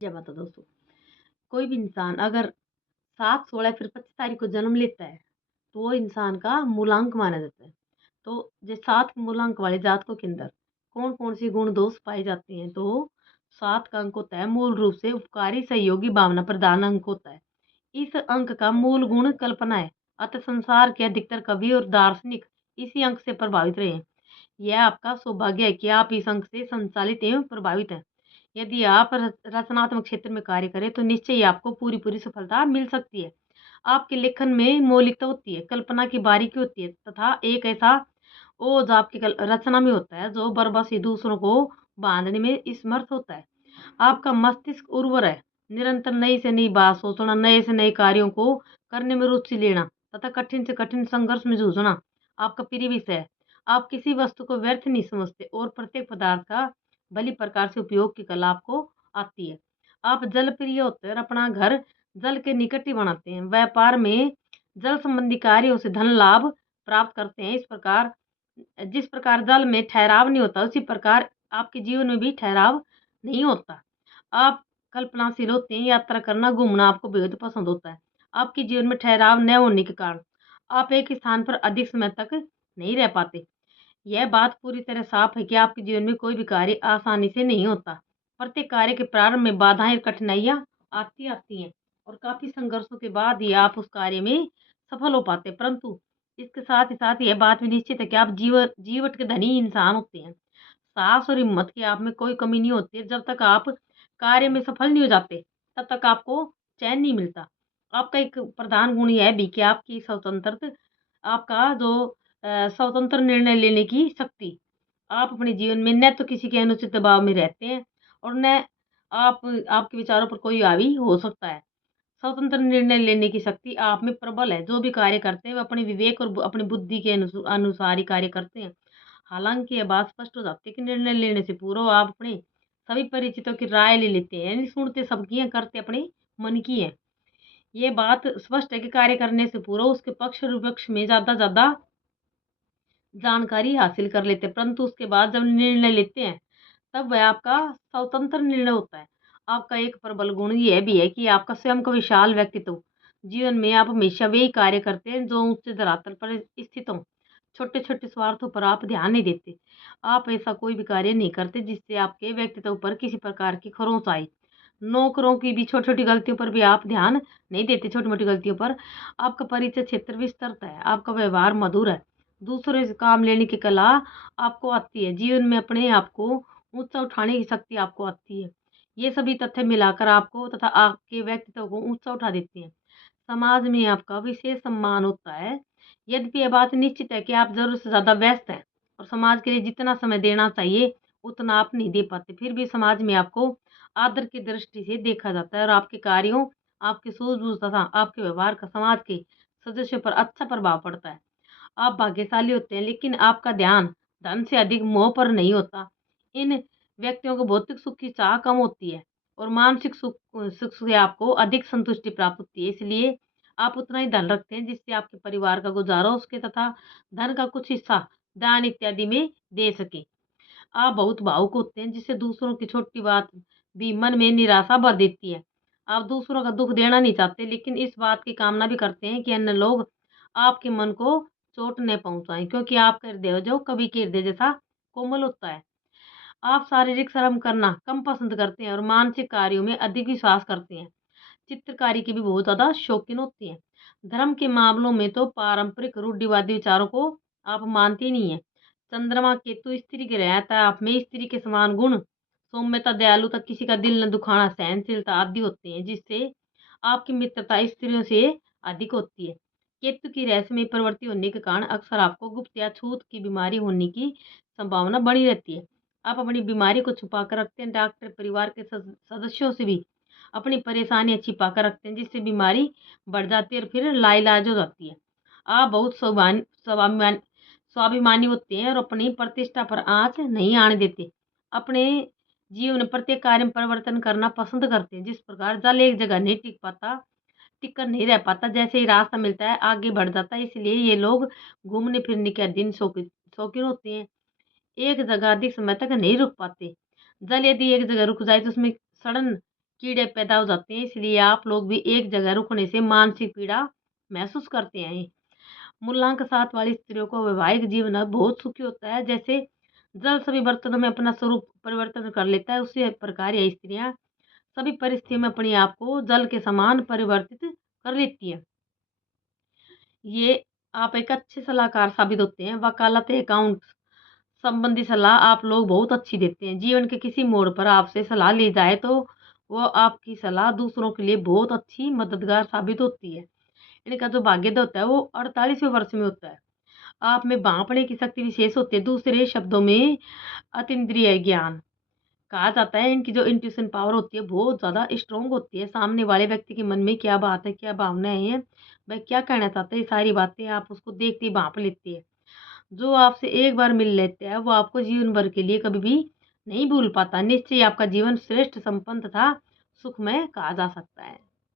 जय माता दोस्तों। कोई भी इंसान अगर 7, 16 फिर 25 तारीख को जन्म लेता है, तो वो इंसान का मूलांक माना जाता है। तो जो 7 मूलांक वाले जातकों के अंदर कौन-कौन सी गुण दोष पाए जाते हैं, तो 7 का अंक होता है मूल रूप से उपकारी सहयोगी भावना प्रधान अंक होता है। इस अंक का मूल गुण कल्पना है। अतः संसार के अधिकतर कवि और दार्शनिक इसी अंक से प्रभावित रहे हैं। यह आपका सौभाग्य है कि आप इस अंक से संचालित एवं प्रभावित हैं। यदि आप रचनात्मक क्षेत्र में कार्य करें तो निश्चय ही आपको पूरी-पूरी सफलता मिल सकती है। आपके लेखन में मौलिकता होती है, कल्पना की बारीकी होती है तथा एक ऐसा ओज आपकी रचना में होता है जो बरबस दूसरों को बांधने में समर्थ होता है। आपका मस्तिष्क उर्वर है, निरंतर नई से नई बात सोचना, नए से नए कार्यों को करने में रुचि लेना तथा कठिन से कठिन संघर्ष में जूझना आपका प्रिय विषय है। आप किसी वस्तु को व्यर्थ नहीं समझते और प्रत्येक पदार्थ का भली प्रकार से उपयोग की कला आपको आती है। आप जल प्रिय होते हैं और अपना घर जल के निकट ही बनाते हैं। व्यापार में जल संबंधी कार्यों से धन लाभ प्राप्त करते हैं। इस प्रकार जिस प्रकार जल में ठहराव नहीं होता, उसी प्रकार आपके जीवन में भी ठहराव नहीं होता। आप कल्पनाशील होते हैं, यात्रा करना, घूमना आपको बेहद पसंद होता है। आपके जीवन में ठहराव न होने के कारण आप एक स्थान पर अधिक समय तक नहीं रह पाते। यह बात पूरी तरह साफ है कि आपके जीवन में कोई भी कार्य आसानी से नहीं होता। प्रत्येक कार्य के प्रारंभ में बाधाएँ और कठिनाइयाँ आती हैं और काफ़ी संघर्षों के बाद ही आप उस कार्य में सफल हो पाते हैं। परंतु इसके साथ ही साथ यह बात भी निश्चित है कि आप जीवट के धनी इंसान होते हैं। साहस और हिम्मत की आप में कोई कमी नहीं होती है। जब तक आप कार्य में सफल नहीं हो जाते, तब तक आपको चैन नहीं मिलता। आपका एक प्रधान गुण यह भी कि आपकी स्वतंत्रता आपका जो स्वतंत्र निर्णय लेने की शक्ति। आप अपने जीवन में न तो किसी के अनुचित दबाव में रहते हैं और न आप आपके विचारों पर कोई हावी हो सकता है। स्वतंत्र निर्णय लेने की शक्ति आप में प्रबल है। जो भी कार्य करते हैं, वो अपने विवेक और अपनी बुद्धि के अनुसार ही कार्य करते हैं। हालाँकि ये बात स्पष्ट हो जाती है कि निर्णय लेने से पूर्व आप अपने सभी परिचितों की राय ले लेते हैं, यानी सुनते सबकी हैं, करते अपने मन की हैं। ये बात स्पष्ट है कि कार्य करने से पूर्व उसके पक्ष और विपक्ष में ज़्यादा जानकारी हासिल कर लेते हैं, परंतु उसके बाद जब निर्णय लेते हैं, तब वह आपका स्वतंत्र निर्णय होता है। आपका एक प्रबल गुण ये भी है कि आपका स्वयं का विशाल व्यक्तित्व। जीवन में आप हमेशा वही कार्य करते हैं जो उच्च धरातल पर स्थित हों। छोटे-छोटे स्वार्थों पर आप ध्यान नहीं देते। आप ऐसा कोई भी कार्य नहीं करते जिससे आपके व्यक्तित्व पर किसी प्रकार की खरोंच आए। नौकरों की भी छोटी-छोटी गलतियों पर भी आप ध्यान नहीं देते, छोटी-मोटी गलतियों पर। आपका परिचय क्षेत्र विस्तृत है, आपका व्यवहार मधुर है। दूसरों से काम लेने की कला आपको आती है। जीवन में अपने आप को ऊँचा उठाने की शक्ति आपको आती है। ये सभी तथ्य मिलाकर आपको तथा आपके व्यक्तित्व को ऊँचा उठा देते हैं। समाज में आपका विशेष सम्मान होता है। यद्यपि ये बात निश्चित है कि आप ज़रूरत से ज़्यादा व्यस्त हैं और समाज के लिए जितना समय देना चाहिए, उतना आप नहीं दे पाते। फिर भी समाज में आपको आदर की दृष्टि से देखा जाता है और आपके कार्यों, आपकी सूझबूझ तथा आपके व्यवहार का समाज के सदस्यों पर अच्छा प्रभाव पड़ता है। आप भाग्यशाली होते हैं, लेकिन आपका ध्यान धन से अधिक मोह पर नहीं होता। इन व्यक्तियों को भौतिक सुख की चाह कम होती है और मानसिक सुख से आपको अधिक संतुष्टि प्राप्त होती है। इसलिए आप उतना ही धन रखते हैं जिससे आपके परिवार का गुजारा हो सके तथा धन का कुछ हिस्सा दान इत्यादि में दे सके। आप बहुत भावुक होते हैं जिससे दूसरों की छोटी बात भी मन में निराशा भर देती है। आप दूसरों का दुख देना नहीं चाहते, लेकिन इस बात की कामना भी करते हैं कि अन्य लोग आपके मन को चोट न पहुँचाएँ, क्योंकि आपका हृदय जो कवि के हृदय जैसा कोमल होता है। आप शारीरिक श्रम करना कम पसंद करते हैं और मानसिक कार्यों में अधिक विश्वास करते हैं। चित्रकारी की भी बहुत ज़्यादा शौकीन होती हैं। धर्म के मामलों में तो पारंपरिक रूढ़िवादी विचारों को आप मानते नहीं हैं। चंद्रमा केतु स्त्री ग्रह है, अतः आप में स्त्री के समान गुण, सौम्यता, दयालुता, किसी का दिल न दुखाना, सहनशीलता आदि होते हैं, जिससे आपकी मित्रता स्त्रियों से अधिक होती है। केतु की रहस्यमय प्रवृत्ति होने के कारण अक्सर आपको गुप्त या छूत की बीमारी होने की संभावना बनी रहती है। आप अपनी बीमारी को छुपा कर रखते हैं। डॉक्टर परिवार के सदस्यों से भी अपनी परेशानियाँ छिपा कर रखते हैं, जिससे बीमारी बढ़ जाती है और फिर लाइलाज हो जाती है। आप बहुत स्वाभिमानी होते हैं और अपनी प्रतिष्ठा पर आँच नहीं आने देते। अपने जीवन में प्रत्येक कार्य में परिवर्तन करना पसंद करते हैं। जिस प्रकार जल एक जगह नहीं टिक कर नहीं रह पाता, जैसे ही रास्ता मिलता है आगे बढ़ जाता है। इसलिए ये लोग घूमने-फिरने के दिन शौकीन होते हैं। एक जगह अधिक समय तक नहीं रुक पाते। जल यदि एक जगह रुक जाए तो उसमें सड़न कीड़े पैदा हो जाते हैं, इसलिए आप लोग भी एक जगह रुकने से मानसिक पीड़ा महसूस करते हैं। मूलांक 7 वाली स्त्रियों को वैवाहिक जीवन अब बहुत सुखी होता है। जैसे जल सभी बर्तनों में अपना स्वरूप परिवर्तन कर लेता है, उसी प्रकार यह स्त्रियां सभी परिस्थितियों में अपने आप को जल के समान परिवर्तित कर लेती है। ये आप एक अच्छे सलाहकार साबित होते हैं। वकालत अकाउंट संबंधी सलाह आप लोग बहुत अच्छी देते हैं। जीवन के किसी मोड़ पर आपसे सलाह ली जाए तो वो आपकी सलाह दूसरों के लिए बहुत अच्छी मददगार साबित होती है। इनका जो भाग्योदय होता है वो 48वें वर्ष में होता है। आप में भांपने की शक्ति विशेष होती है। दूसरे शब्दों में अतीन्द्रिय ज्ञान कहा जाता है। इनकी जो इंट्यूशन पावर होती है बहुत ज़्यादा स्ट्रॉन्ग होती है। सामने वाले व्यक्ति के मन में क्या बात है, क्या भावनाएं हैं, वह क्या कहना चाहता है, ये सारी बातें आप उसको देखते ही भांप लेती है। जो आपसे एक बार मिल लेता है वो आपको जीवन भर के लिए कभी भी नहीं भूल पाता। निश्चय आपका जीवन श्रेष्ठ संपन्न तथा सुखमय कहा जा सकता है।